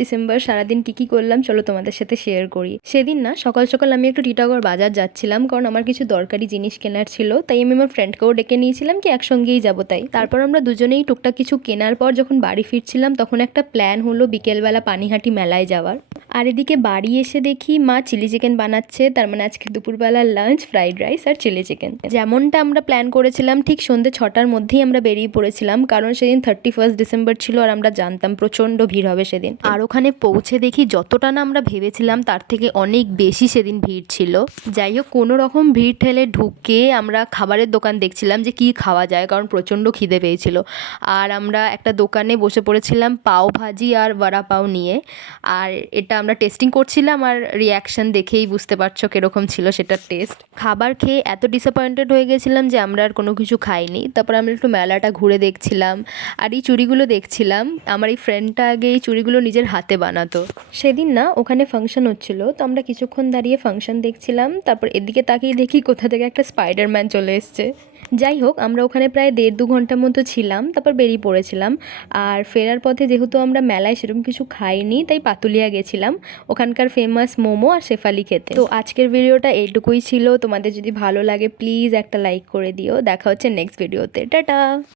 December সারাদিন কী করলাম চলো তোমাদের সাথে শেয়ার করি। সেদিন না সকাল সকাল আমি একটু টিটাগড় বাজার যাচ্ছিলাম, কারণ আমার কিছু দরকারি জিনিস কেনার ছিল, তাই আমি আমার ফ্রেন্ডকেও ডেকে নিয়েছিলাম কি একসঙ্গেই যাবো। তারপর আমরা দুজনেই টুকটাক কিছু কেনার পর যখন বাড়ি ফিরছিলাম তখন একটা প্ল্যান হলো বিকেলবেলা পানিহাটি মেলায় যাওয়ার। আর এদিকে বাড়ি এসে দেখি মা চিলি চিকেন বানাচ্ছে, তার মানে আজকে দুপুরবেলার লাঞ্চ ফ্রাইড রাইস আর চিলি চিকেন। যেমনটা আমরা প্ল্যান করেছিলাম ঠিক সন্ধ্যে 6টার মধ্যেই আমরা বেরিয়ে পড়েছিলাম, কারণ সেদিন 31 ডিসেম্বর ছিল আর আমরা জানতাম প্রচণ্ড ভিড় হবে সেদিন। আর ওখানে পৌঁছে দেখি যতটা না আমরা ভেবেছিলাম তার থেকে অনেক বেশি সেদিন ভিড় ছিল। যাই হোক কোনো রকম ভিড় ঠেলে ঢুকে আমরা খাবারের দোকান দেখছিলাম যে কি খাওয়া যায়, কারণ প্রচণ্ড খিদে পেয়েছিল। আর আমরা একটা দোকানে বসে পড়েছিলাম পাও ভাজি আর বড়া পাও নিয়ে, আর এটা আমরা টেস্টিং করছিলাম আর রিয়াকশান দেখেই বুঝতে পারছো কীরকম ছিল সেটার টেস্ট। খাবার খেয়ে এত ডিসঅ্যাপয়েন্টেড হয়ে গেছিলাম যে আমরা আর কোনো কিছু খাইনি। তারপর আমরা একটু মেলাটা ঘুরে দেখছিলাম আর এই চুড়িগুলো দেখছিলাম। আমার এই ফ্রেন্ডটা আগে এই চুড়িগুলো নিজের হাতে বানাতো। সেদিন না ওখানে ফাংশন হচ্ছিল, তো আমরা কিছুক্ষণ দাঁড়িয়ে ফাংশন দেখছিলাম। তারপর এদিকে তাকিয়ে দেখি কোথা থেকে একটা স্পাইডারম্যান চলে এসছে। যাই হোক আমরা ওখানে প্রায় 1.5-2 ঘন্টার মতো ছিলাম, তারপর বেরিয়ে পড়েছিলাম। আর ফেরার পথে যেহেতু আমরা মেলায় সেরকম কিছু খাইনি, তাই পাতুলিয়া গেছিলাম ওখানকার ফেমাস মোমো আর শেফালি খেতে। তো আজকের ভিডিওটা এইটুকুই ছিল। তোমাদের যদি ভালো লাগে প্লিজ একটা লাইক করে দিও। দেখা হচ্ছে নেক্সট ভিডিওতে। টাটা।